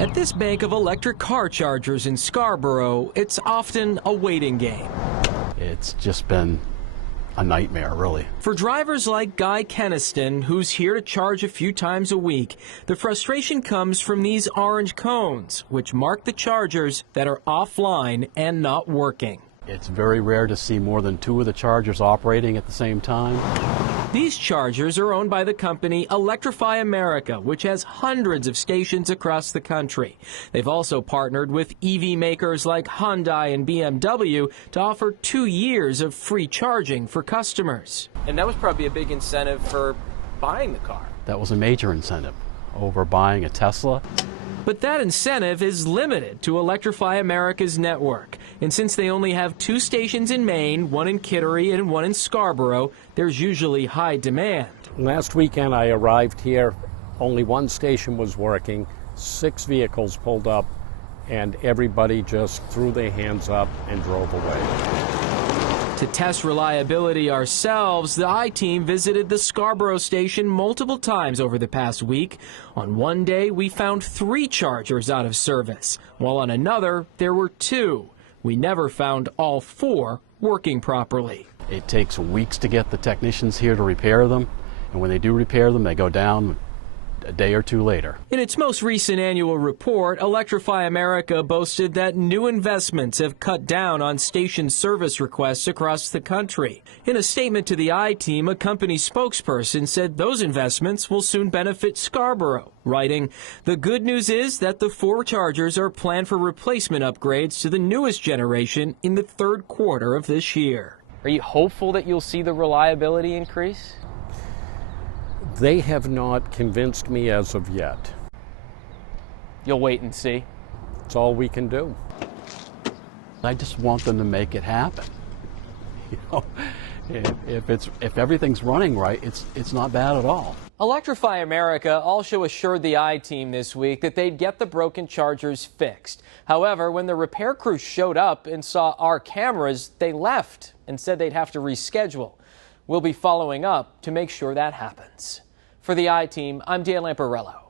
At this bank of electric car chargers in Scarborough, it's often a waiting game. It's just been a nightmare, really. For drivers like Guy Keniston, who's here to charge a few times a week, the frustration comes from these orange cones, which mark the chargers that are offline and not working. It's very rare to see more than 2 of the chargers operating at the same time. These chargers are owned by the company Electrify America, which has hundreds of stations across the country. They've also partnered with EV makers like Hyundai and BMW to offer 2 years of free charging for customers. And that was probably a big incentive for buying the car. That was a major incentive over buying a Tesla. But that incentive is limited to Electrify America's network. And since they only have 2 stations in Maine, one in Kittery and one in Scarborough, there's usually high demand. Last weekend I arrived here, only 1 station was working, 6 vehicles pulled up, and everybody just threw their hands up and drove away. To test reliability ourselves, the I-Team visited the Scarborough station multiple times over the past week. On one day, we found 3 chargers out of service, while on another, there were 2. We never found all 4 working properly. It takes weeks to get the technicians here to repair them, and when they do repair them, they go down a day or 2 later. In its most recent annual report, Electrify America boasted that new investments have cut down on station service requests across the country. In a statement to the I-Team, a company spokesperson said those investments will soon benefit Scarborough, writing, "The good news is that the 4 chargers are planned for replacement upgrades to the newest generation in the 3rd quarter of this year." Are you hopeful that you'll see the reliability increase? They have not convinced me as of yet. You'll wait and see. It's all we can do. I just want them to make it happen. You know, if everything's running right, it's not bad at all. Electrify America also assured the I-Team this week that they'd get the broken chargers fixed. However, when the repair crew showed up and saw our cameras, they left and said they'd have to reschedule. We'll be following up to make sure that happens. For the I-Team, I'm Dan Lamparello.